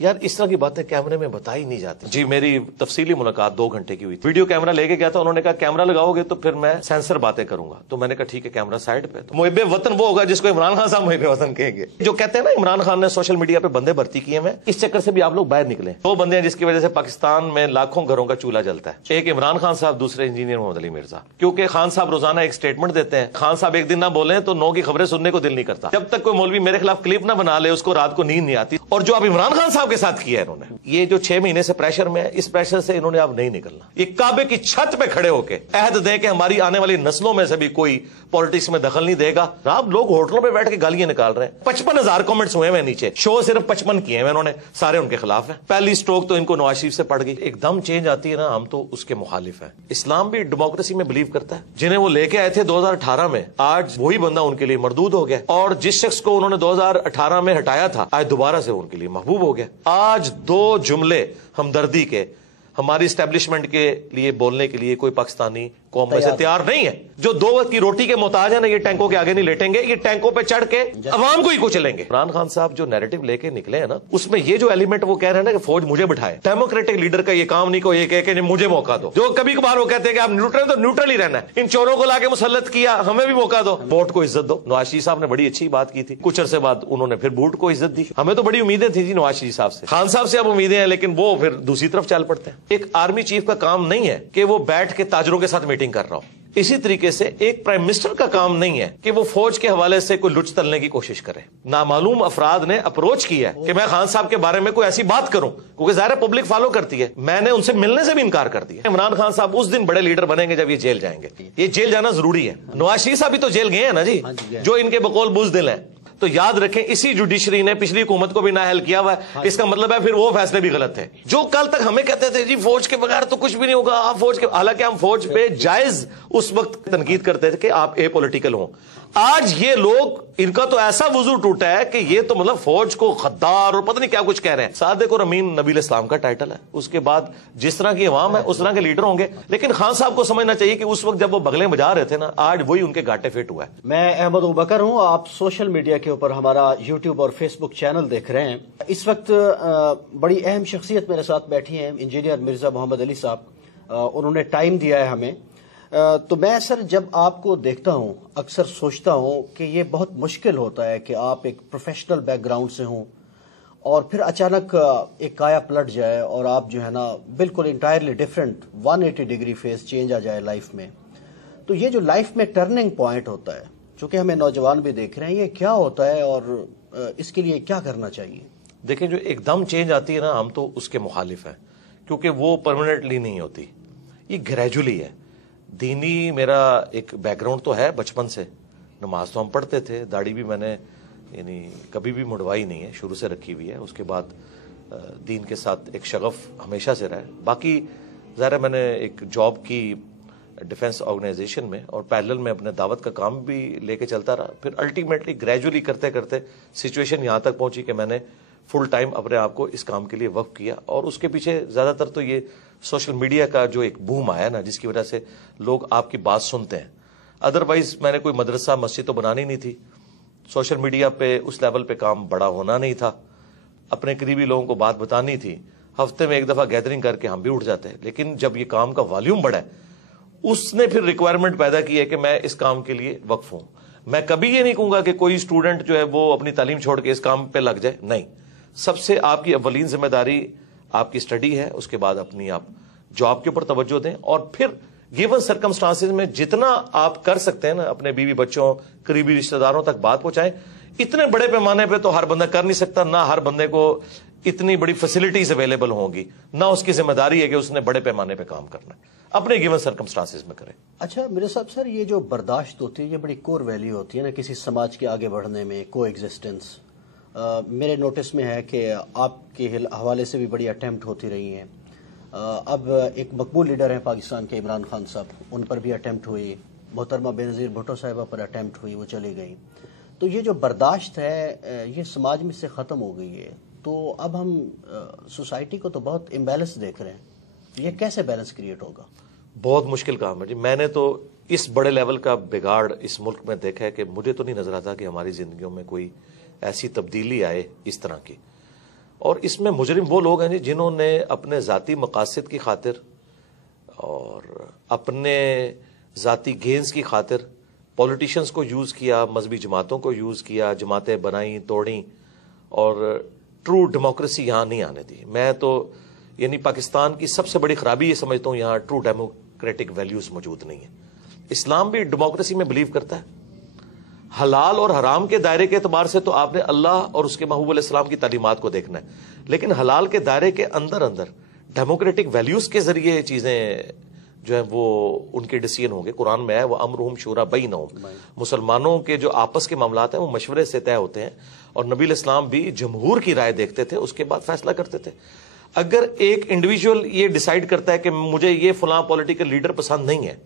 یار اس طرح کی باتیں کیمرے میں بتائی نہیں جاتی. جی میری تفصیلی ملاقات 2 گھنٹے کی ہوئی تھی. ویڈیو کیمرہ لے کے گیا تھا, انہوں نے کہا کیمرہ لگاؤ گے تو پھر میں سینسر باتیں کروں گا. تو میں نے کہا ٹھیک ہے کیمرہ سائڈ پہ. تو محب وطن وہ ہوگا جس کو عمران خان صاحب محب وطن کہیں گے. جو کہتے ہیں نا عمران خان نے سوشل میڈیا پہ بندے بھرتی کیے ہیں, اس چکر سے بھی آپ لوگ باہر نکلے. 2 بندے ہیں جس کی وجہ سے پاکستان میں لاکھوں گھروں کا چولہا جلتا ہے. ایک عمران خان صاحب, دوسرے انجینئر محمد علی مرزا. کیونکہ خان صاحب روزانہ ایک سٹیٹمنٹ دیتے ہیں, خان صاحب ایک دن نہ بولیں تو 9 کی خبریں سننے کو دل نہیں کرتا. جب تک کوئی مولوی میرے خلاف کلپ نہ بنا لے اس کو رات کو نیند نہیں آتی. اور جو اب عمران خان صاحب کے ساتھ کیا ہے انہوں نے, یہ جو 6 مہینے سے پریشر میں ہے, اس پریشر سے انہوں نے اب نہیں نکلنا. یہ کعبے کی چھت پہ کھڑے ہو کے عہد دے کہ ہماری آنے والی نسلوں میں سے بھی کوئی پالیٹکس میں دخل نہیں دے گا. آپ لوگ ہوٹلوں پہ بیٹھ کے گالیاں نکال رہے ہیں. 55,000 کمنٹس ہوئے ہیں نیچے, شو صرف 55 کیے ہیں انہوں نے, سارے ان کے خلاف ہیں. پہلی سٹروک تو ان کو نواز شریف سے پڑ گئی. ایک دم چینج آتی ہے نا, ہم تو اس کے مخالف ہیں. اسلام بھی ڈیموکریسی میں بلیو کرتا ہے. جنہیں وہ لے کے آئے تھے 2018 میں, آج وہی بندہ ان کے لیے مردود ہو گیا. اور جس شخص کو انہوں نے 2018 میں ہٹایا تھا, آج دوبارہ سے ان کے لیے محبوب ہو گیا. آج 2 جملے ہمدردی کے ہماری اسٹیبلشمنٹ کے لیے بولنے کے لیے کوئی پاکستانی قوم میں سے تیار نہیں ہے. جو 2 وقت کی روٹی کے محتاج ہیں نا, یہ ٹینکوں کے آگے نہیں لیٹیں گے, یہ ٹینکوں پہ چڑھ کے عوام کو ہی کچلیں گے. عمران خان صاحب جو نیریٹو لے کے نکلے ہیں نا, اس میں یہ جو ایلیمنٹ وہ کہہ رہے ہیں نا کہ فوج مجھے بٹھائے. ڈیموکریٹک لیڈر کا یہ کام نہیں کو یہ کہہ کہ مجھے موقع دو. جو کبھی کبھار وہ کہتے ہیں کہ آپ نیوٹرل تو نیوٹرل ہی رہنا ہے. ان چوروں کو لا کے مسلط کیا, ہمیں بھی موقع دو. ووٹ کو عزت دو. نواز شریف صاحب نے بڑی اچھی بات کی تھی, کچھ عرصے بعد انہوں نے پھر بوٹ کو عزت دی. ہمیں تو بڑی امیدیں تھی جی نواز شریف صاحب سے. خان صاحب سے اب امیدیں ہیں, لیکن وہ پھر دوسری طرف چل پڑتے ہیں. ایک آرمی چیف کا کام نہیں ہے کہ وہ بیٹھ کے تاجروں کے ساتھ میٹنگ کر رہا ہو. اسی طریقے سے ایک پرائم منسٹر کا کام نہیں ہے کہ وہ فوج کے حوالے سے کوئی لچ تلنے کی کوشش کرے. نامعلوم افراد نے اپروچ کیا ہے کہ میں خان صاحب کے بارے میں کوئی ایسی بات کروں, کیونکہ ظاہر پبلک فالو کرتی ہے. میں نے ان سے ملنے سے بھی انکار کر دیا. عمران خان صاحب اس دن بڑے لیڈر بنیں گے جب یہ جیل جائیں گے. یہ جیل جانا ضروری ہے. نواز شریف صاحب بھی تو جیل گئے ہیں نا جی, جو ان کے بقول بزدل ہیں. تو یاد رکھیں اسی جوڈیشری نے پچھلی حکومت کو بھی نااہل کیا ہوا ہے. اس کا مطلب ہے پھر وہ فیصلے بھی غلط ہیں. جو کل تک ہمیں کہتے تھے جی فوج کے بغیر تو کچھ بھی نہیں ہوگا, آپ فوج کے, حالانکہ ہم فوج پہ جائز اس وقت تنقید کرتے تھے کہ آپ اے پولیٹیکل ہوں. آج یہ لوگ, ان کا تو ایسا وضو ٹوٹا ہے کہ یہ تو مطلب فوج کو غدار اور پتہ نہیں کیا کچھ کہہ رہے ہیں. صادق اور امین نبی الاسلام کا ٹائٹل ہے. اس کے بعد جس طرح کی عوام ہے اس طرح کے لیڈر ہوں گے. لیکن خان صاحب کو سمجھنا چاہیے کہ اس وقت جب وہ بغلیں بجا رہے تھے نا, آج وہی ان کے گاٹے فٹ ہوا ہے. میں احمد ابوبکر ہوں. آپ سوشل میڈیا کے اوپر ہمارا یوٹیوب اور فیس بک چینل دیکھ رہے ہیں. اس وقت بڑی اہم شخصیت میرے ساتھ بیٹھی ہیں, انجینئر مرزا محمد علی صاحب. انہوں نے ٹائم دیا ہے ہمیں. تو میں سر جب آپ کو دیکھتا ہوں اکثر سوچتا ہوں کہ یہ بہت مشکل ہوتا ہے کہ آپ ایک پروفیشنل بیک گراؤنڈ سے ہوں اور پھر اچانک ایک کایا پلٹ جائے اور آپ جو ہے نا بالکل entirely different 180 degree face change آ جائے لائف میں. تو یہ جو لائف میں ٹرننگ پوائنٹ ہوتا ہے, چونکہ ہمیں نوجوان بھی دیکھ رہے ہیں, یہ کیا ہوتا ہے اور اس کے لیے کیا کرنا چاہیے؟ دیکھیں جو ایک دم چینج آتی ہے نا, ہم تو اس کے مخالف ہیں, کیونکہ وہ پرماننٹلی نہیں ہوتی, یہ گریجولی ہے. دینی میرا ایک بیک گراؤنڈ تو ہے بچپن سے, نماز تو ہم پڑھتے تھے, داڑھی بھی میں نے یعنی کبھی بھی مڑوائی نہیں ہے, شروع سے رکھی ہوئی ہے. اس کے بعد دین کے ساتھ ایک شغف ہمیشہ سے رہا ہے. باقی ظاہر ہے میں نے ایک جاب کی ڈیفنس آرگنائزیشن میں, اور پیرلل میں اپنے دعوت کا کام بھی لے کے چلتا رہا. پھر الٹیمیٹلی گریجولی کرتے کرتے سچویشن یہاں تک پہنچی کہ میں نے فل ٹائم اپنے آپ کو اس کام کے لیے وقف کیا. اور اس کے پیچھے زیادہ تر تو یہ سوشل میڈیا کا جو ایک بوم آیا نا, جس کی وجہ سے لوگ آپ کی بات سنتے ہیں. ادروائز میں نے کوئی مدرسہ مسجد تو بنانی نہیں تھی, سوشل میڈیا پہ اس لیول پہ کام بڑا ہونا نہیں تھا, اپنے قریبی لوگوں کو بات بتانی تھی, ہفتے میں 1 دفعہ گیدرنگ کر کے ہم بھی اٹھ جاتے ہیں. لیکن جب یہ کام کا والیوم بڑھا ہے, اس نے پھر ریکوائرمنٹ پیدا کی ہے کہ میں اس کام کے لیے وقف ہوں. میں کبھی یہ نہیں کہوں گا کہ کوئی اسٹوڈنٹ جو ہے وہ اپنی تعلیم چھوڑ کے اس کام پہ لگ جائے, نہیں. سب سے آپ کی اولین ذمہ داری آپ کی اسٹڈی ہے, اس کے بعد اپنی آپ جاب کے اوپر توجہ دیں, اور پھر گیون سرکمسٹانسز میں جتنا آپ کر سکتے ہیں نا اپنے بیوی بچوں قریبی رشتہ داروں تک بات پہنچائیں. اتنے بڑے پیمانے پہ تو ہر بندہ کر نہیں سکتا, نہ ہر بندے کو اتنی بڑی فیسلٹیز اویلیبل ہوں گی, نہ اس کی ذمہ داری ہے کہ اس نے بڑے پیمانے پہ کام کرنا ہے. اپنے گیون سرکمسٹانسز میں کریں. اچھا میرے صاحب سر, یہ جو برداشت ہوتی ہے یہ بڑی کور ویلیو ہوتی ہے نا کسی سماج کے آگے بڑھنے میں, کو ایگزسٹنس. میرے نوٹس میں ہے کہ آپ کے حوالے سے بھی بڑی اٹیمپٹ ہوتی رہی ہیں. اب ایک مقبول لیڈر ہیں پاکستان کے عمران خان صاحب, ان پر بھی اٹیمپٹ ہوئی, محترمہ بینظیر بھٹو صاحبہ پر اٹیمپٹ ہوئی, وہ چلی گئی. تو یہ جو برداشت ہے یہ سماج میں سے ختم ہو گئی ہے. تو اب ہم سوسائٹی کو تو بہت امبیلنس دیکھ رہے ہیں, یہ کیسے بیلنس کریٹ ہوگا؟ بہت مشکل کام ہے جی. میں نے تو اس بڑے لیول کا بگاڑ اس ملک میں دیکھا ہے کہ مجھے تو نہیں نظر آتا کہ ہماری زندگیوں میں کوئی ایسی تبدیلی آئے اس طرح کی. اور اس میں مجرم وہ لوگ ہیں جی جنہوں نے اپنے ذاتی مقاصد کی خاطر اور اپنے ذاتی گینز کی خاطر پولیٹیشنز کو یوز کیا، مذہبی جماعتوں کو یوز کیا، جماعتیں بنائیں توڑیں، اور ٹرو ڈیموکریسی یہاں نہیں آنے دی. میں تو یعنی پاکستان کی سب سے بڑی خرابی یہ سمجھتا ہوں یہاں ٹرو ڈیموکریٹک ویلیوز موجود نہیں ہیں. اسلام بھی ڈیموکریسی میں بلیو کرتا ہے. حلال اور حرام کے دائرے کے اعتبار سے تو آپ نے اللہ اور اس کے محبوب علیہ السلام کی تعلیمات کو دیکھنا ہے، لیکن حلال کے دائرے کے اندر ڈیموکریٹک ویلیوز کے ذریعے چیزیں جو ہیں وہ ان کے ڈیسیژن ہوں گے. قرآن میں ہے وہ امرہم شورا بینہم، مسلمانوں کے جو آپس کے معاملات ہیں وہ مشورے سے طے ہوتے ہیں، اور نبی علیہ السلام بھی جمہور کی رائے دیکھتے تھے، اس کے بعد فیصلہ کرتے تھے. اگر ایک انڈیویجول یہ ڈیسائیڈ کرتا ہے کہ مجھے یہ فلاں پولیٹیکل لیڈر پسند نہیں ہے،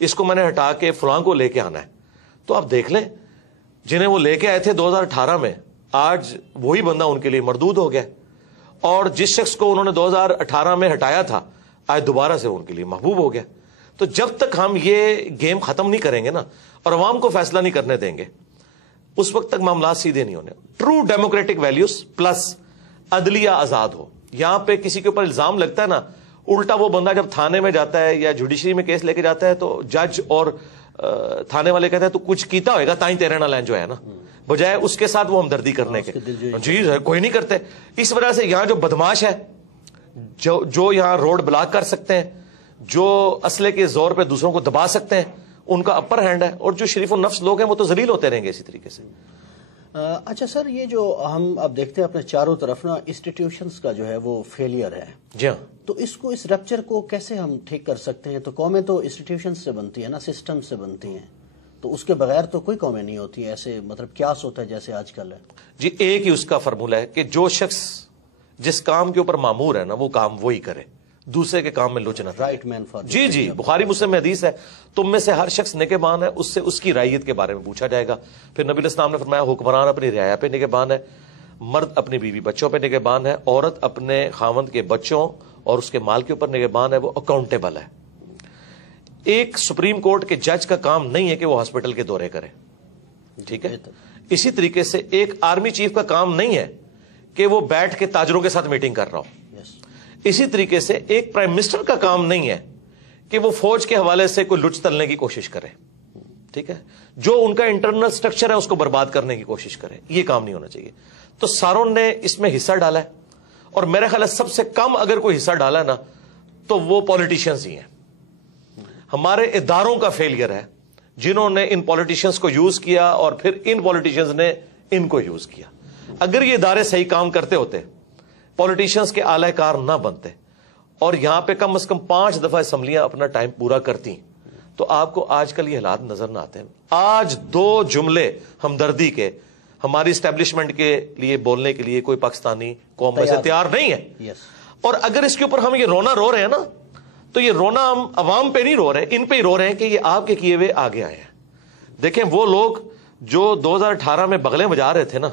اس کو میں نے ہٹا کے فلاں کو لے کے آنا ہے، تو آپ دیکھ لیں جنہیں وہ لے کے آئے تھے 2018 میں، آج وہی بندہ ان کے لیے مردود ہو گیا، اور جس شخص کو انہوں نے 2018 میں ہٹایا تھا آج دوبارہ سے ان کے لیے محبوب ہو گیا. تو جب تک ہم یہ گیم ختم نہیں کریں گے نا اور عوام کو فیصلہ نہیں کرنے دیں گے، اس وقت تک معاملات سیدھے نہیں ہونے. ٹرو ڈیموکریٹک ویلیوز پلس عدلیہ آزاد ہو. یہاں پہ کسی کے اوپر الزام لگتا ہے نا، الٹا وہ بندہ جب تھانے میں جاتا ہے یا جوڈیشری میں کیس لے کے جاتا ہے تو جج اور تھانے والے کہتے ہیں تو کچھ کیتا ہوئے گا تائیں تیرے نہ لائن جو ہے نا، بجائے اس کے ساتھ وہ ہمدردی کرنے کے. جی کوئی نہیں کرتے. اس وجہ سے یہاں جو بدماش ہے، جو یہاں روڈ بلاک کر سکتے ہیں، جو اسلحے کے زور پہ دوسروں کو دبا سکتے ہیں، ان کا اپر ہینڈ ہے، اور جو شریف النفس لوگ ہیں وہ تو ذلیل ہوتے رہیں گے اسی طریقے سے. اچھا سر، یہ جو ہم اب دیکھتے ہیں اپنے چاروں طرف نا انسٹیٹیوشنز کا جو ہے وہ فیلئر ہے. جی ہاں. تو اس رپچر کو کیسے ہم ٹھیک کر سکتے ہیں؟ تو قومیں تو انسٹیٹیوشنز سے بنتی ہیں نا، سسٹم سے بنتی ہیں، تو اس کے بغیر تو کوئی قومیں نہیں ہوتی. ایسے مطلب قیاس ہوتا ہے جیسے آج کل ہے. جی ایک ہی اس کا فرمولہ ہے کہ جو شخص جس کام کے اوپر مامور ہے نا وہ کام وہی کرے، دوسرے کے کام میں لچ نہ کرے. Right main for. جی بخاری مسلم میں حدیث ہے، تم میں سے ہر شخص نگہبان ہے، اس سے اس کی رعیت کے بارے میں پوچھا جائے گا. پھر نبی علیہ السلام نے فرمایا حکمران اپنی رعایا پہ نگہبان ہے، مرد اپنی بیوی بچوں پہ نگہبان ہے، عورت اپنے خاوند کے بچوں اور اس کے مال کے اوپر نگہبان ہے، وہ اکاؤنٹیبل ہے. ایک سپریم کورٹ کے جج کا کام نہیں ہے کہ وہ ہاسپٹل کے دورے کرے، ٹھیک ہے. اسی طریقے سے ایک آرمی چیف کا کام نہیں ہے کہ وہ بیٹھ کے تاجروں کے ساتھ میٹنگ کر رہا ہو. اسی طریقے سے ایک پرائم منسٹر کا کام نہیں ہے کہ وہ فوج کے حوالے سے کوئی لچ تلنے کی کوشش کرے، ٹھیک ہے، جو ان کا انٹرنل سٹرکچر ہے اس کو برباد کرنے کی کوشش کرے. یہ کام نہیں ہونا چاہیے. تو ساروں نے اس میں حصہ ڈالا ہے، اور میرا خیال ہے سب سے کم اگر کوئی حصہ ڈالا ہے نا تو وہ پولیٹیشنز ہی ہیں. ہمارے اداروں کا فیلئر ہے جنہوں نے ان پولیٹیشنز کو یوز کیا اور پھر ان پولیٹیشنز نے ان کو یوز کیا. اگر یہ ادارے صحیح کام کرتے ہوتے، پولیٹیشنز کے اعلی کار نہ بنتے، اور یہاں پہ کم از کم 5 دفعہ اسمبلیاں اپنا ٹائم پورا کرتی، تو آپ کو آج کل یہ حالات نظر نہ آتے ہیں. آج 2 جملے ہمدردی کے ہماری اسٹیبلشمنٹ کے لیے بولنے کے لیے کوئی پاکستانی قوم میں سے تیار نہیں ہے. اور اگر اس کے اوپر ہم یہ رونا رو رہے ہیں نا، تو یہ رونا ہم عوام پہ نہیں رو رہے، ان پہ ہی رو رہے ہیں کہ یہ آپ کے کیے ہوئے آگے آئے ہیں. دیکھیں وہ لوگ جو 2018 میں بغلیں بجا رہے تھے نا،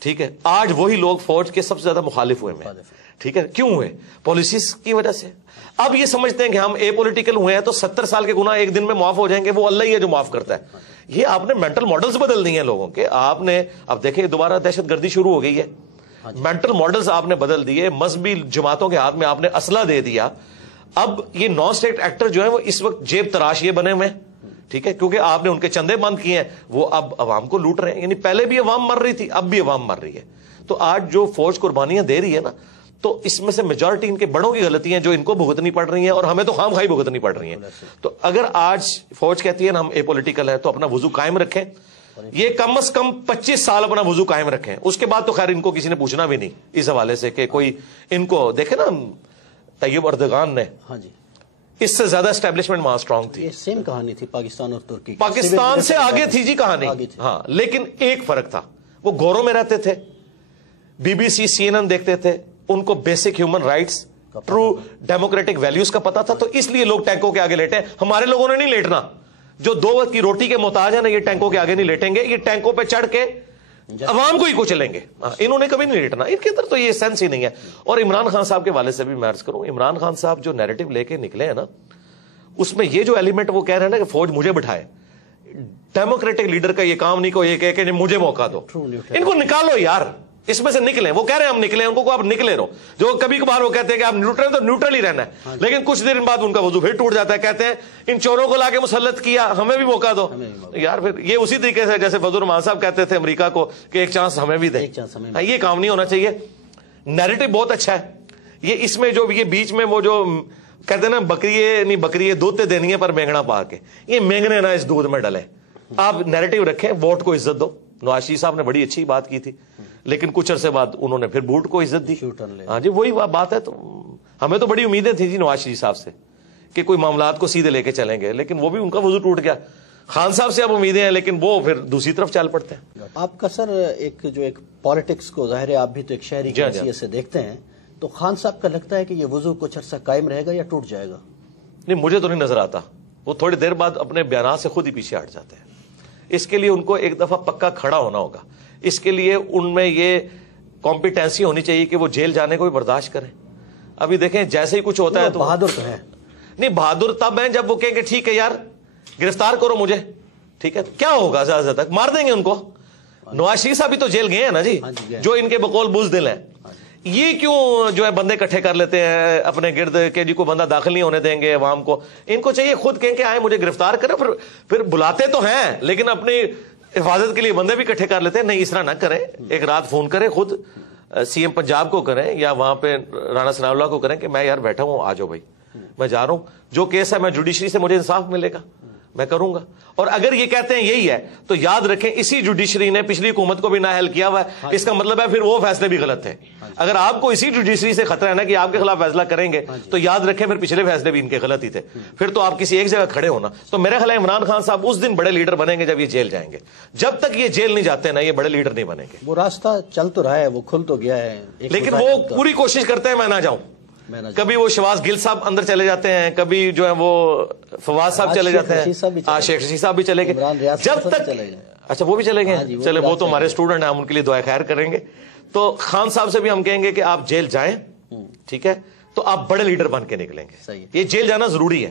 ٹھیک ہے، آج وہی لوگ فوج کے سب سے زیادہ مخالف ہوئے ہیں. ٹھیک ہے، کیوں ہوئے؟ پالیسیز کی وجہ سے. اب یہ سمجھتے ہیں کہ ہم اے پولیٹیکل ہوئے ہیں تو 70 سال کے گناہ ایک دن میں معاف ہو جائیں گے، وہ اللہ ہی ہے جو معاف کرتا ہے. یہ آپ نے مینٹل ماڈلز بدل دیے ہیں لوگوں کے. آپ نے اب دیکھیں دوبارہ دہشت گردی شروع ہو گئی ہے. مینٹل ماڈلز آپ نے بدل دیے، مذہبی جماعتوں کے ہاتھ میں آپ نے اسلحہ دے دیا. اب یہ نان اسٹیٹ ایکٹر جو ہیں وہ اس وقت جیب تراش یہ بنے ہوئے ہیں، ٹھیک ہے، کیونکہ آپ نے ان کے چندے بند کیے ہیں، وہ اب عوام کو لوٹ رہے ہیں. یعنی پہلے بھی عوام مر رہی تھی، اب بھی عوام مر رہی ہے. تو آج جو فوج قربانیاں دے رہی ہے نا، تو اس میں سے میجورٹی ان کے بڑوں کی غلطی ہیں جو ان کو بھگتنی پڑ رہی ہیں، اور ہمیں تو خام خواہی بھگتنی پڑ رہی ہیں. تو اگر آج فوج کہتی ہے نا ہم اے پولیٹیکل ہے، تو اپنا وضو قائم رکھیں. یہ کم از کم 25 سال اپنا وضو قائم رکھیں. اس کے بعد تو خیر ان کو کسی نے پوچھنا بھی نہیں اس حوالے سے کہ کوئی ان کو دیکھے نا. طیب اردگان نے، ہاں جی، اس سے زیادہ اسٹیبلشمنٹ وہاں اسٹرانگ تھی. سیم کہانی تھی پاکستان اور ترکی، پاکستان سے آگے تھی جی کہانی. ہاں، لیکن ایک فرق تھا، وہ گوروں میں رہتے تھے، BBC CNN دیکھتے تھے، ان کو basic human rights, true democratic values کا پتا تھا. تو اس لیے لوگ ٹینکوں کے آگے لیٹے. ہمارے لوگوں نے نہیں لیٹنا. جو 2 وقت کی روٹی کے محتاج ہیں نا، یہ ٹینکوں کے آگے نہیں لیٹیں گے. یہ ٹینکوں پہ چڑھ کے عوام کو ہی کچلیں گے. انہوں نے کبھی نہیں لیٹنا. ان کے اندر تو یہ سینس ہی نہیں ہے. اور عمران خان صاحب کے والے سے بھی میں عرض کروں، عمران خان صاحب جو نیریٹو لے کے نکلے ہیں نا، اس میں یہ جو ایلیمنٹ وہ کہہ رہے ہیں نا کہ فوج مجھے بٹھائے، ڈیموکریٹک لیڈر کا یہ کام نہیں کو یہ کہہ کہ مجھے موقع دو. ان کو نکالو یار. اس میں سے نکلیں. وہ کہہ رہے ہیں ہم نکلیں, ان کو آپ نکلے رہو. جو کبھی کبھار وہ کہتے ہیں کہ آپ نیوٹرل تو نیوٹرل ہی رہنا ہے, لیکن کچھ دن بعد ان کا وضو پھر ٹوٹ جاتا ہے. کہتے ہیں ان چوروں کو لا کے مسلط کیا, ہمیں بھی موقع دو. یار پھر یہ اسی طریقے سے جیسے فضل الرحمان صاحب کہتے تھے امریکہ کو کہ ایک چانس ہمیں بھی دیں. یہ کام نہیں ہونا چاہیے. نیریٹو بہت اچھا ہے یہ, اس میں جو یہ بیچ میں وہ جو کہتے ہیں نا بکری دودھ تے دینی ہے پر مینگنا پا کے, یہ مینگنے نا اس دودھ میں ڈلے. آپ نیریٹو رکھیں, ووٹ کو عزت دو. نواز شریف صاحب نے بڑی اچھی بات کی تھی, لیکن کچھ عرصے بعد انہوں نے پھر بوٹ کو عزت دی. ہاں جی وہی بات ہے. تو ہمیں تو بڑی امیدیں تھیں جی نواز شریف صاحب سے کہ کوئی معاملات کو سیدھے لے کے چلیں گے, لیکن وہ بھی ان کا وضو ٹوٹ گیا. خان صاحب سے اب امیدیں ہیں, لیکن وہ پھر دوسری طرف چل پڑتے ہیں. آپ کا سر ایک پالیٹکس کو ظاہر ہے آپ بھی تو ایک شہری کی حیثیت سے دیکھتے ہیں, تو خان صاحب کا لگتا ہے کہ یہ وضو کچھ عرصہ قائم رہے گا یا ٹوٹ جائے گا؟ نہیں, مجھے تو نہیں نظر آتا. وہ تھوڑی دیر بعد اپنے بیانات سے خود ہی پیچھے ہٹ جاتے ہیں. اس کے لیے ان کو ایک دفعہ پکا کھڑا ہونا ہوگا. اس کے لیے ان میں یہ کمپیٹنسی ہونی چاہیے کہ وہ جیل جانے کو بھی برداشت کریں. ابھی دیکھیں جیسے ہی کچھ ہوتا ہے تو بہادر تو ہے نہیں, بہادر تب ہیں جب وہ کہیں گے ٹھیک ہے یار گرفتار کرو مجھے, ٹھیک ہے کیا ہوگا زیادہ سے تک مار دیں گے ان کو. نواز شریف صاحب بھی تو جیل گئے ہیں نا جی, جو ان کے بقول بزدل ہیں. یہ کیوں جو ہے بندے اکٹھے کر لیتے ہیں اپنے گرد کہ جی کو بندہ داخل نہیں ہونے دیں گے عوام کو. ان کو چاہیے خود کہیں کہ آئے مجھے گرفتار کریں, پھر بلاتے تو ہیں لیکن اپنی حفاظت کے لیے بندے بھی اکٹھے کر لیتے ہیں. نہیں اس طرح نہ کریں, ایک رات فون کریں خود سی ایم پنجاب کو کریں یا وہاں پہ رانا ثناء اللہ کو کریں کہ میں یار بیٹھا ہوں, آ جاؤ بھائی, میں جا رہا ہوں, جو کیس ہے میں جوڈیشری سے مجھے انصاف ملے گا میں کروں گا. اور اگر یہ کہتے ہیں یہی ہے تو یاد رکھیں اسی جوڈیشری نے پچھلی حکومت کو بھی نااہل کیا ہوا ہے. اس کا مطلب ہے پھر وہ فیصلے بھی غلط ہیں. اگر آپ کو اسی جوڈیشری سے خطرہ ہے نا کہ آپ کے خلاف فیصلہ کریں گے تو یاد رکھیں پھر پچھلے فیصلے بھی ان کے غلط ہی تھے. پھر تو آپ کسی ایک جگہ کھڑے ہونا. تو میرا خیال ہے عمران خان صاحب اس دن بڑے لیڈر بنیں گے جب یہ جیل جائیں گے. جب تک یہ جیل نہیں جاتے نا یہ بڑے لیڈر نہیں بنیں گے. وہ راستہ چل تو رہا ہے, وہ کھل تو گیا ہے, لیکن وہ پوری کوشش کرتے ہیں میں نہ جاؤں. کبھی وہ شواز گل صاحب اندر چلے جاتے ہیں, کبھی جو ہے وہ فواز صاحب چلے جاتے ہیں, شیخ رشید صاحب بھی چلے گئے. جب تک اچھا وہ بھی چلے گئے, چلے وہ تو ہمارے اسٹوڈنٹ ہیں, ہم ان کے لیے دعائے خیر کریں گے. تو خان صاحب سے بھی ہم کہیں گے کہ آپ جیل جائیں, ٹھیک ہے, تو آپ بڑے لیڈر بن کے نکلیں گے. یہ جیل جانا ضروری ہے.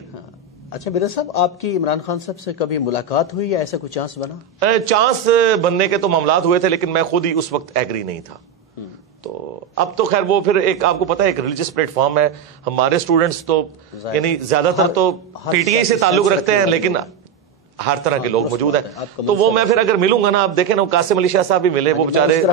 اچھا مرزا صاحب, آپ کی عمران خان صاحب سے کبھی ملاقات ہوئی یا ایسا کوئی چانس بنا؟ چانس بننے کے تو معاملات ہوئے تھے, لیکن میں خود ہی اس وقت ایگری نہیں تھا. تو اب تو خیر وہ پھر ایک آپ کو پتا ہے ایک ریلیجس پلیٹ فارم ہے. ہمارے اسٹوڈنٹس تو یعنی زیادہ تر تو پی ٹی آئی سے تعلق رکھتے ہیں, لیکن ہر طرح کے لوگ موجود ہیں. تو وہ میں پھر اگر ملوں گا نا, آپ دیکھیں نا قاسم علی شاہ صاحب بھی ملے, وہ بےچارے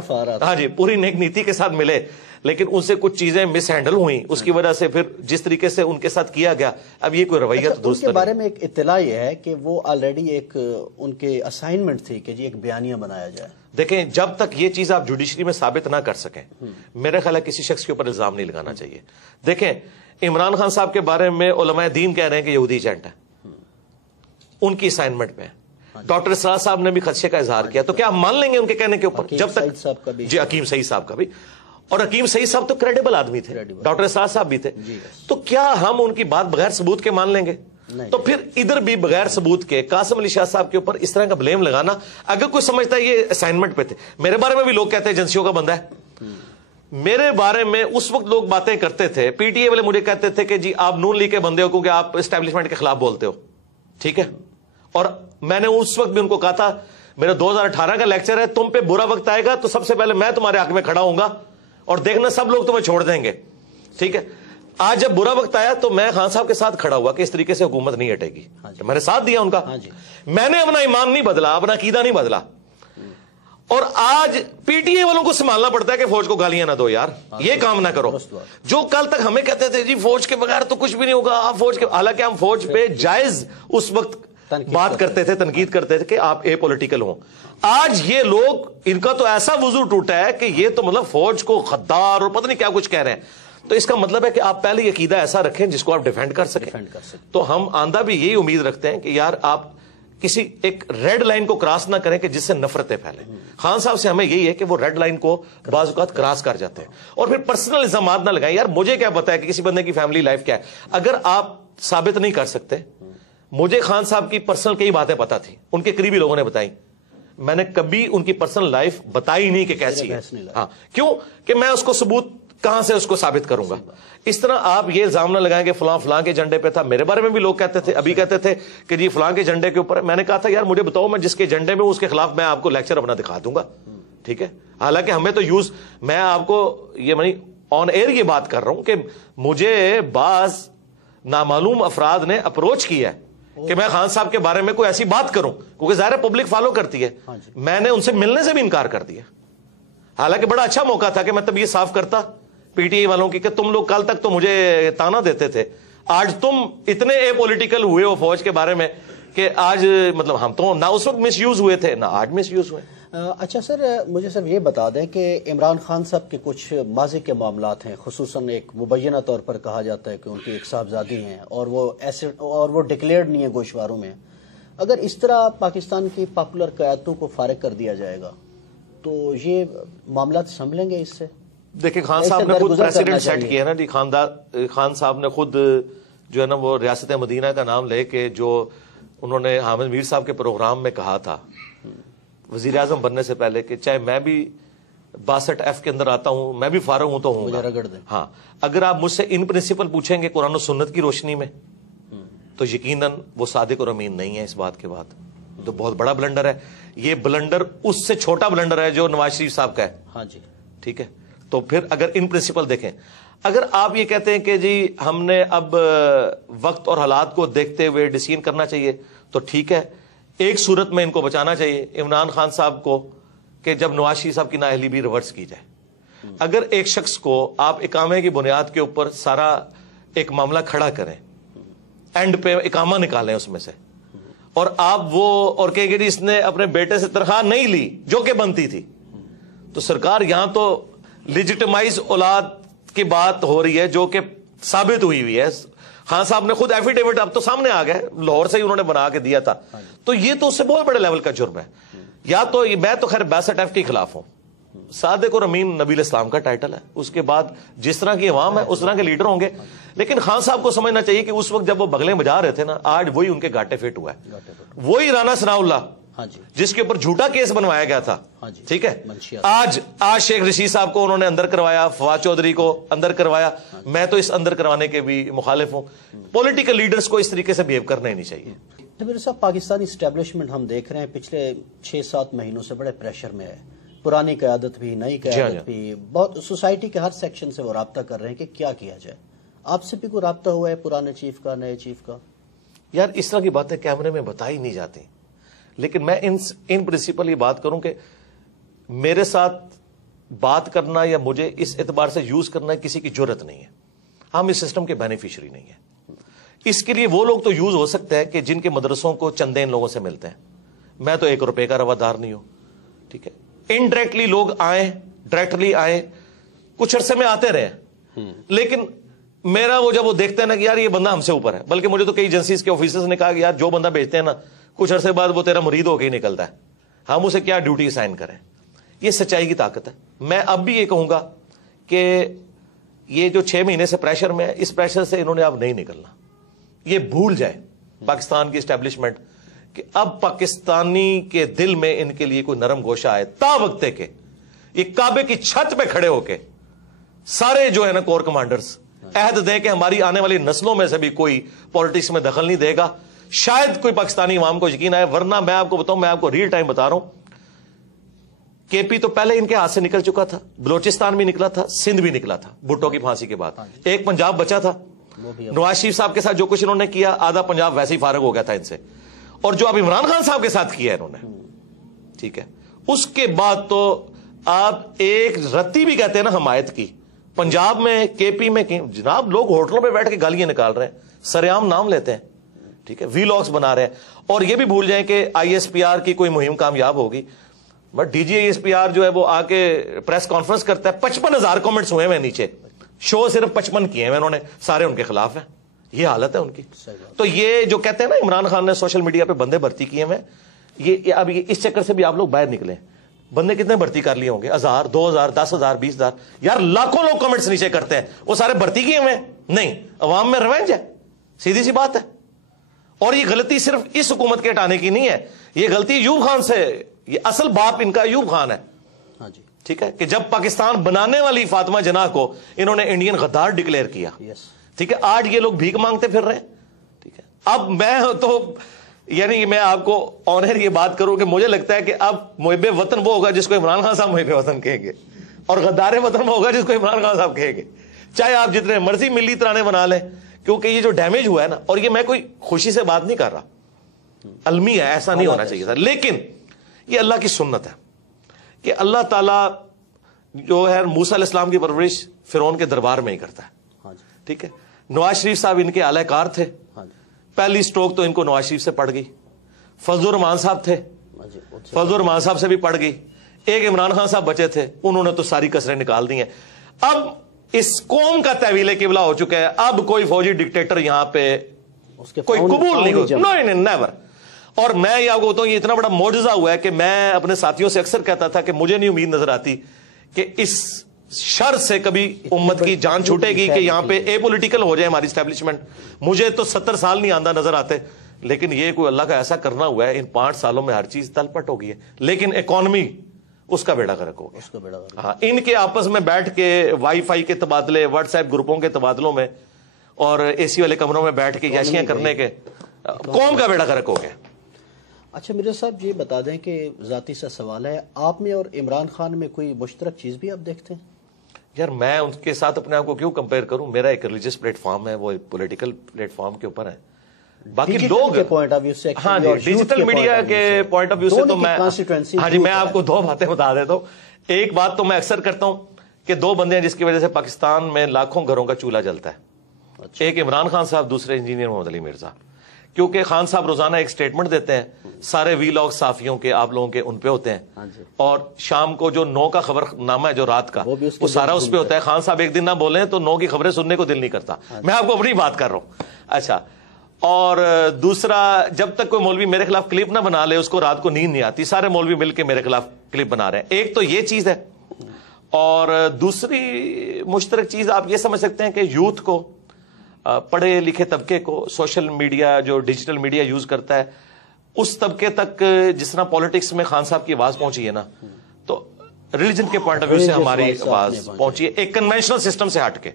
ہاں جی پوری نیک نیتی کے ساتھ ملے, لیکن ان سے کچھ چیزیں مس ہینڈل ہوئی, اس کی وجہ سے پھر جس طریقے سے ان کے ساتھ کیا گیا اب یہ کوئی رویہ تو درست کے بارے میں ایک اطلاع یہ ہے کہ وہ آلریڈی ایک ان کے اسائنمنٹ تھی کہ جی ایک بیانیہ بنایا جائے. دیکھیں جب تک یہ چیز آپ جوڈیشری میں ثابت نہ کر سکیں میرے خیال ہے کسی شخص کے اوپر الزام نہیں لگانا چاہیے. دیکھیں عمران خان صاحب کے بارے میں علماء دین کہہ رہے ہیں کہ یہودی ایجنٹ ہے, ان کی اسائنمنٹ میں. ڈاکٹر اسرار صاحب نے بھی خدشے کا اظہار کیا, تو کیا ہم مان لیں گے ان کے کہنے کے اوپر؟ جب تک جی حکیم سعید صاحب کا بھی, اور حکیم سعید صاحب تو کریڈیبل آدمی تھے, ڈاکٹر اسرار صاحب بھی تھے, تو کیا ہم ان کی بات بغیر ثبوت کے مان لیں گے؟ تو پھر ادھر بھی بغیر ثبوت کے قاسم علی شاہ صاحب کے اوپر اس طرح کا بلیم لگانا, اگر کوئی سمجھتا ہے یہ اسائنمنٹ پہ تھے. میرے بارے میں بھی لوگ کہتے ہیں ایجنسیوں کا بندہ ہے. میرے بارے میں اس وقت لوگ باتیں کرتے تھے, پی ٹی اے والے مجھے کہتے تھے کہ جی آپ نون لیگ کے بندے ہو کیونکہ آپ اسٹیبلشمنٹ کے خلاف بولتے ہو, ٹھیک ہے. اور میں نے اس وقت بھی ان کو کہا تھا میرا 2018 کا لیکچر ہے, تم پہ برا وقت آئے گا تو سب سے پہلے میں تمہارے حق میں کھڑا ہوں گا اور دیکھنا سب لوگ تمہیں چھوڑ دیں گے, ٹھیک ہے. آج جب برا وقت آیا تو میں خان صاحب کے ساتھ کھڑا ہوا کہ اس طریقے سے حکومت نہیں ہٹے گی. میں نے ساتھ دیا ان کا, میں نے اپنا ایمان نہیں بدلا, اپنا عقیدہ نہیں بدلا. اور آج پی ٹی اے والوں کو سنبھالنا پڑتا ہے کہ فوج کو گالیاں نہ دو یار, یہ کام نہ کرو. جو کل تک ہمیں کہتے تھے جی فوج کے بغیر تو کچھ بھی نہیں ہوگا, آپ فوج کے, حالانکہ ہم فوج پہ جائز اس وقت بات کرتے تھے, تنقید کرتے تھے کہ آپ اے پولیٹیکل ہوں. آج یہ لوگ ان کا تو ایسا وضو ٹوٹا ہے کہ یہ تو مطلب فوج کو غدار اور پتہ نہیں کیا کچھ کہہ رہے ہیں. تو اس کا مطلب ہے کہ آپ پہلے عقیدہ ایسا رکھیں جس کو آپ ڈیفینڈ کر سکیں. تو ہم آندہ بھی یہی امید رکھتے ہیں کہ یار آپ کسی ایک ریڈ لائن کو کراس نہ کریں کہ جس سے نفرتیں پھیلیں. خان صاحب سے ہمیں یہی ہے کہ وہ ریڈ لائن کو بعض اوقات کراس کر جاتے ہیں, اور پھر پرسنل الزامات نہ لگائیں. یار مجھے کیا پتا ہے کہ کسی بندے کی فیملی لائف کیا ہے, اگر آپ ثابت نہیں کر سکتے. مجھے خان صاحب کی پرسنل کئی باتیں پتا تھی, ان کے قریبی لوگوں نے بتائی, میں نے کبھی ان کی پرسنل لائف بتائی نہیں کہ کیسی ہے. ہاں کیوں کہ میں اس کو ثبوت کہاں سے اس کو ثابت کروں گا. اس طرح آپ یہ الزام نہ لگائیں کہ فلاں فلاں کے جھنڈے پہ تھا. میرے بارے میں بھی لوگ کہتے تھے, ابھی کہتے تھے کہ جی فلاں کے جھنڈے کے اوپر. میں نے کہا تھا یار مجھے بتاؤ, میں جس کے جھنڈے میں اس کے خلاف میں آپ کو لیکچر اپنا دکھا دوں گا, ٹھیک ہے. حالانکہ ہمیں تو یوز, میں آپ کو یہ آن ایئر یہ بات کر رہا ہوں کہ مجھے بعض نامعلوم افراد نے اپروچ کیا ہے کہ میں خان صاحب کے بارے میں کوئی ایسی بات کروں, کیونکہ ظاہر ہے پبلک فالو کرتی ہے. میں نے ان سے ملنے سے بھی انکار کر دیا. حالانکہ بڑا اچھا موقع تھا کہ میں تب یہ صاف کرتا پی ٹی آئی والوں کی کہ تم لوگ کل تک تو مجھے تانا دیتے تھے, آج تم اتنے اے پولیٹیکل ہوئے ہو فوج کے بارے میں کہ آج مطلب ہم تو نہ اس وقت مس یوز ہوئے تھے نہ آج مس یوز ہوئے. اچھا سر, مجھے سر یہ بتا دیں کہ عمران خان صاحب کے کچھ ماضی کے معاملات ہیں, خصوصاً ایک مبینہ طور پر کہا جاتا ہے کہ ان کی ایک صاحبزادی ہیں اور وہ ڈکلیئرڈ نہیں ہے گوشواروں میں. اگر اس طرح پاکستان کی پاپولر قیادتوں کو فارغ کر دیا جائے گا تو یہ معاملات سنبھلیں گے اس سے؟ دیکھیں خان صاحب نے خود پریسیڈنٹ سیٹ کیا نا جی, خان صاحب نے خود جو ہے نا وہ ریاست مدینہ کا نام لے کے جو انہوں نے حامد میر صاحب کے پروگرام میں کہا تھا وزیر اعظم بننے سے پہلے کہ چاہے میں بھی 62F کے اندر آتا ہوں, میں بھی فارغ ہوں تو ہوں گا. ہاں, اگر آپ مجھ سے ان پرنسپل پوچھیں گے قرآن و سنت کی روشنی میں تو یقیناً وہ صادق اور امین نہیں ہے اس بات کے بعد. تو بہت بڑا بلنڈر ہے یہ. بلنڈر اس سے چھوٹا بلنڈر ہے جو نواز شریف صاحب کا ہے. ہاں جی, ٹھیک ہے. تو پھر اگر ان پرنسپل دیکھیں, اگر آپ یہ کہتے ہیں کہ جی ہم نے اب وقت اور حالات کو دیکھتے ہوئے ڈیسیژن کرنا چاہیے تو ٹھیک ہے. ایک صورت میں ان کو بچانا چاہیے عمران خان صاحب کو کہ جب نواز شریف صاحب کی نااہلی بھی ریورس کی جائے. اگر ایک شخص کو آپ اقامے کی بنیاد کے اوپر سارا ایک معاملہ کھڑا کریں, اینڈ پہ اقامہ نکالیں اس میں سے, اور آپ وہ اور کہیں کہ اس نے اپنے بیٹے سے تنخواہ نہیں لی جو کہ بنتی تھی, تو سرکار یہاں تو لیجیٹمائز اولاد کی بات ہو رہی ہے جو کہ ثابت ہوئی ہے. خان صاحب نے خود ایفیڈیوٹ اب تو سامنے آ گئے, لاہور سے ہی انہوں نے بنا کے دیا تھا. تو یہ تو اس سے بہت بڑے لیول کا جرم ہے. یا تو میں تو خیر 62F کے خلاف ہوں. صادق اور امین نبی الاسلام کا ٹائٹل ہے, اس کے بعد جس طرح کی عوام ہے اس طرح کے لیڈر ہوں گے. لیکن خان صاحب کو سمجھنا چاہیے کہ اس وقت جب وہ بغلیں بجا رہے تھے نا, آج وہی ان کے گاٹے فٹ ہوا ہے. وہی رانا ثناء اللہ جس کے اوپر جھوٹا کیس بنوایا گیا تھا, ٹھیک ہے, آج شیخ رشید صاحب کو انہوں نے اندر کروایا, فواد چودھری کو اندر کروایا. میں تو اس اندر کروانے کے بھی مخالف ہوں. پولیٹیکل لیڈرز کو اس طریقے سے بہیو کرنا ہی نہیں چاہیے. میرے صاحب, پاکستانی اسٹیبلشمنٹ ہم دیکھ رہے ہیں پچھلے 6-7 مہینوں سے بڑے پریشر میں ہے. پرانی قیادت بھی, نئی قیادت بھی, بہت سوسائٹی کے ہر سیکشن سے وہ رابطہ کر رہے ہیں کہ کیا کیا جائے. آپ سے بھی کوئی رابطہ ہوا ہے پرانے چیف کا, نئے چیف کا؟ یار اس طرح کی باتیں کیمرے میں بتائی نہیں جاتی, لیکن میں ان پرنسپل یہ بات کروں کہ میرے ساتھ بات کرنا یا مجھے اس اعتبار سے یوز کرنا کسی کی جرت نہیں ہے. ہم اس سسٹم کے بینیفیشری نہیں ہیں. اس کے لیے وہ لوگ تو یوز ہو سکتے ہیں کہ جن کے مدرسوں کو چندے ان لوگوں سے ملتے ہیں. میں تو 1 روپے کا روادار نہیں ہوں, ٹھیک ہے. انڈائریکٹلی لوگ آئیں, ڈائریکٹلی آئیں, کچھ عرصے میں آتے رہے, لیکن میرا وہ جب وہ دیکھتے ہیں نا کہ یار یہ بندہ ہم سے اوپر ہے, بلکہ مجھے تو کئی ایجنسیز کے آفیسرز نے کہا کہ یار جو بندہ بھیجتے ہیں نا کچھ عرصے بعد وہ تیرا مرید ہو کے ہی نکلتا ہے, ہم اسے کیا ڈیوٹی اسائن کریں. یہ سچائی کی طاقت ہے. میں اب بھی یہ کہوں گا کہ یہ جو 6 مہینے سے پریشر میں ہے, اس پریشر سے انہوں نے اب نہیں نکلنا. یہ بھول جائے پاکستان کی اسٹیبلشمنٹ کہ اب پاکستانی کے دل میں ان کے لیے کوئی نرم گوشہ آئے. تا وقتے کے یہ کعبے کی چھت پہ کھڑے ہو کے سارے جو ہے نا کور کمانڈرز عہد دیں کہ ہماری آنے والی نسلوں میں سے بھی کوئی پالیٹکس میں دخل نہیں دے گا, شاید کوئی پاکستانی عوام کو یقین آئے. ورنہ میں آپ کو بتاؤں, میں آپ کو ریل ٹائم بتا رہا ہوں, کے پی تو پہلے ان کے ہاتھ سے نکل چکا تھا, بلوچستان بھی نکلا تھا, سندھ بھی نکلا تھا بھٹو کی پھانسی کے بعد. ایک پنجاب بچا تھا. نواز شریف صاحب کے ساتھ جو کچھ انہوں نے کیا, آدھا پنجاب ویسے ہی فارغ ہو گیا تھا ان سے. اور جو اب عمران خان صاحب کے ساتھ کیا ہے انہوں نے, ٹھیک ہے, اس کے بعد تو آپ ایک رتی بھی کہتے ہیں نا حمایت کی پنجاب میں, کے پی میں, جناب لوگ ہوٹلوں پہ بیٹھ کے گالیاں نکال رہے ہیں, سریعام نام لیتے ہیں, ٹھیک ہے, وی لاگس بنا رہے ہیں. اور یہ بھی بھول جائیں کہ ISPR کی کوئی مہم کامیاب ہوگی, بٹ DG ISPR جو ہے وہ آ کے پریس کانفرنس کرتا ہے, 55,000 کامنٹس ہوئے ہیں نیچے, شو صرف 55 کیے ہیں انہوں نے, سارے ان کے خلاف ہیں. یہ حالت ہے ان کی. تو یہ جو کہتے ہیں نا عمران خان نے سوشل میڈیا پہ بندے بھرتی کیے ہیں, یہ اب اس چکر سے بھی آپ لوگ باہر نکلیں. بندے کتنے بھرتی کر لیے ہوں گے, 1000, 2000, 10,000, 20,000, یار لاکھوں لوگ کمنٹس نیچے کرتے ہیں, وہ سارے بھرتی کیے ہوئے نہیں. عوام میں ریونج ہے, سیدھی سی بات ہے. اور یہ غلطی صرف اس حکومت کے ہٹانے کی نہیں ہے, یہ غلطی ایوب خان سے, یہ اصل باپ ان کا ایوب خان ہے, ٹھیک ہے, کہ جب پاکستان بنانے والی فاطمہ جناح کو انہوں نے انڈین غدار ڈکلیئر کیا, ٹھیک ہے, آج یہ لوگ بھیک مانگتے پھر رہے ہیں, ٹھیک ہے. اب میں تو یعنی میں آپ کو آنر یہ بات کروں کہ مجھے لگتا ہے کہ اب محب وطن وہ ہوگا جس کو عمران خان صاحب محب وطن کہیں گے، اور غدار وطن وہ ہوگا جس کو عمران خان صاحب کہیں گے، چاہے آپ جتنے مرضی ملی ترانے بنا لیں، کیونکہ یہ جو ڈیمیج ہوا ہے نا، اور یہ میں کوئی خوشی سے بات نہیں کر رہا، المی ہے، ایسا نہیں ہونا چاہیے تھا، لیکن یہ اللہ کی سنت ہے کہ اللہ تعالیٰ جو ہے موسیٰ علیہ السلام کی پرورش فرعون کے دربار میں ہی کرتا ہے، ٹھیک ہے۔ نواز شریف صاحب ان کے اعلی کار تھے، پہلی سٹروک تو ان کو نواز شریف سے پڑ گئی، فضل الرحمان صاحب تھے، فضل الرحمان صاحب سے بھی پڑ گئی، ایک عمران خان صاحب بچے تھے، انہوں نے تو ساری کسریں نکال دی ہیں۔ اب اس قوم کا تحویل قبلہ ہو چکا ہے، اب کوئی فوجی ڈکٹیٹر یہاں پہ کوئی قبول نہیں کرتا، نہیں نیور۔ اور میں یہ آپ کو بتاؤں، یہ اتنا بڑا معجزہ ہوا ہے کہ میں اپنے ساتھیوں سے اکثر کہتا تھا کہ مجھے نہیں امید نظر آتی کہ اس شر سے کبھی امت کی جان چھوٹے گی کہ یہاں پہ اے پولیٹیکل ہو جائے ہماری اسٹیبلشمنٹ۔ مجھے تو 70 سال نہیں آندہ نظر آتے، لیکن یہ کوئی اللہ کا ایسا کرنا ہوا ہے، ان 5 سالوں میں ہر چیز تل پٹ ہو گئی ہے، لیکن اکانومی اس کا بیڑا غرق ہو گیا۔ ہاں، ان کے آپس میں بیٹھ کے وائی فائی کے تبادلے، واٹس ایپ گروپوں کے تبادلوں میں، اور اے سی والے کمروں میں بیٹھ کے یاشیاں کرنے کے قوم کا بیڑا غرق ہو گیا۔ اچھا مرزا صاحب یہ بتا دیں کہ ذاتی سا سوال ہے، آپ میں اور عمران خان میں کوئی مشترک چیز بھی آپ دیکھتے ہیں؟ یار میں ان کے ساتھ اپنے آپ کو کیوں کمپیئر کروں؟ میرا ایک ریلیجس پلیٹ فارم ہے، وہ پولیٹیکل پلیٹ فارم کے اوپر ہے، باقی لوگ ہاں جی ڈیجیٹل میڈیا کے پوائنٹ آف ویو سے تو میں ہاں جی میں آپ کو 2 باتیں بتا دیتا ہوں۔ ایک بات تو میں اکثر کرتا ہوں کہ 2 بندے ہیں جس کی وجہ سے پاکستان میں لاکھوں گھروں کا چولہا جلتا ہے، ایک عمران خان صاحب، دوسرے انجینئر محمد علی مرزا۔ کیونکہ خان صاحب روزانہ ایک سٹیٹمنٹ دیتے ہیں، سارے وی لاگ صحافیوں کے، آپ لوگوں کے ان پہ ہوتے ہیں، اور شام کو جو 9 کا خبر نامہ ہے جو رات کا، وہ سارا اس پہ ہوتا ہے۔ خان صاحب ایک دن نہ بولیں تو 9 کی خبریں سننے کو دل نہیں کرتا۔ میں آپ کو اپنی بات کر رہا ہوں۔ اچھا، اور دوسرا، جب تک کوئی مولوی میرے خلاف کلپ نہ بنا لے اس کو رات کو نیند نہیں آتی، سارے مولوی مل کے میرے خلاف کلپ بنا رہے ہیں۔ ایک تو یہ چیز ہے، اور دوسری مشترک چیز آپ یہ سمجھ سکتے ہیں کہ یوتھ کو، پڑھے لکھے طبقے کو، سوشل میڈیا جو ڈیجیٹل میڈیا یوز کرتا ہے، اس طبقے تک جس طرح پالیٹکس میں خان صاحب کی آواز پہنچی ہے نا، تو ریلیجن کے پوائنٹ آف ویو سے ہماری آواز پہنچی ہے، ایک کنونشنل سسٹم سے ہٹ کے۔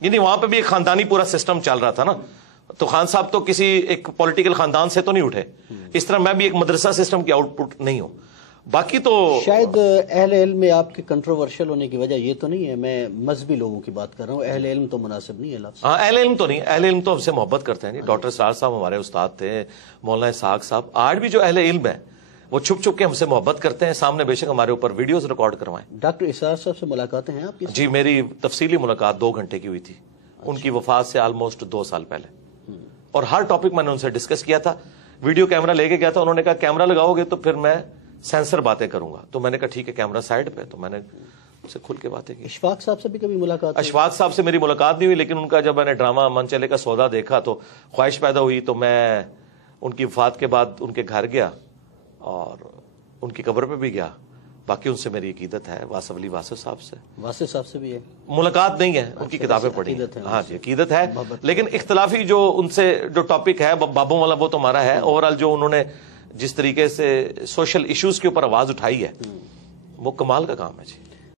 یعنی وہاں پہ بھی ایک خاندانی پورا سسٹم چل رہا تھا نا، تو خان صاحب تو کسی ایک پولیٹیکل خاندان سے تو نہیں اٹھے، اس طرح میں بھی ایک مدرسہ سسٹم کی آؤٹ پٹ نہیں ہوں۔ باقی تو شاید اہل علم میں آپ کے کنٹروورشل ہونے کی وجہ یہ تو نہیں ہے، میں مذہبی لوگوں کی بات کر رہا ہوں، اہل علم تو مناسب نہیں ہے لفظ۔ ہاں، اہل علم تو نہیں، اہل علم تو ہم سے محبت کرتے ہیں جی۔ ڈاکٹر سرار صاحب ہمارے استاد تھے، مولانا اسحاق صاحب، آج بھی جو اہل علم ہے وہ چھپ چھپ کے ہم سے محبت کرتے ہیں، سامنے بے شک ہمارے اوپر ویڈیوز ریکارڈ کروائیں۔ ڈاکٹر اسرار صاحب سے ملاقاتیں ہیں آپ کی؟ جی میری تفصیلی ملاقات 2 گھنٹے کی ہوئی تھی، ان کی وفات سے آلموسٹ 2 سال پہلے، اور ہر ٹاپک میں نے ان سے ڈسکس کیا تھا۔ ویڈیو کیمرہ لے کے گیا تھا، انہوں نے کہا کیمرہ لگاؤ گے تو پھر میں سینسر باتیں کروں گا، تو میں نے کہا ٹھیک ہے کیمرہ سائڈ پہ، تو میں نے ان سے کھل کے باتیں کی۔ اشفاق صاحب سے بھی کبھی ملاقات؟ اشفاق صاحب سے میری ملاقات نہیں ہوئی، لیکن ان کا جب میں نے ڈرامہ من چلے کا سودا دیکھا تو خواہش پیدا ہوئی، تو میں ان کی وفات کے بعد ان کے گھر گیا اور ان کی قبر پہ بھی گیا۔ باقی ان سے میری عقیدت ہے، واصف علی واصف صاحب سے، واصف صاحب سے بھی ہے ملاقات نہیں ہے، ان کی کتابیں پڑھی ہیں، ہاں جی عقیدت ہے، لیکن اختلافی جو ان سے جو ٹاپک ہے بابوں والا وہ تو ہمارا ہے۔ اوورآل جو انہوں نے جس طریقے سے سوشل ایشوز کے اوپر آواز اٹھائی ہے وہ کمال کا کام ہے جی۔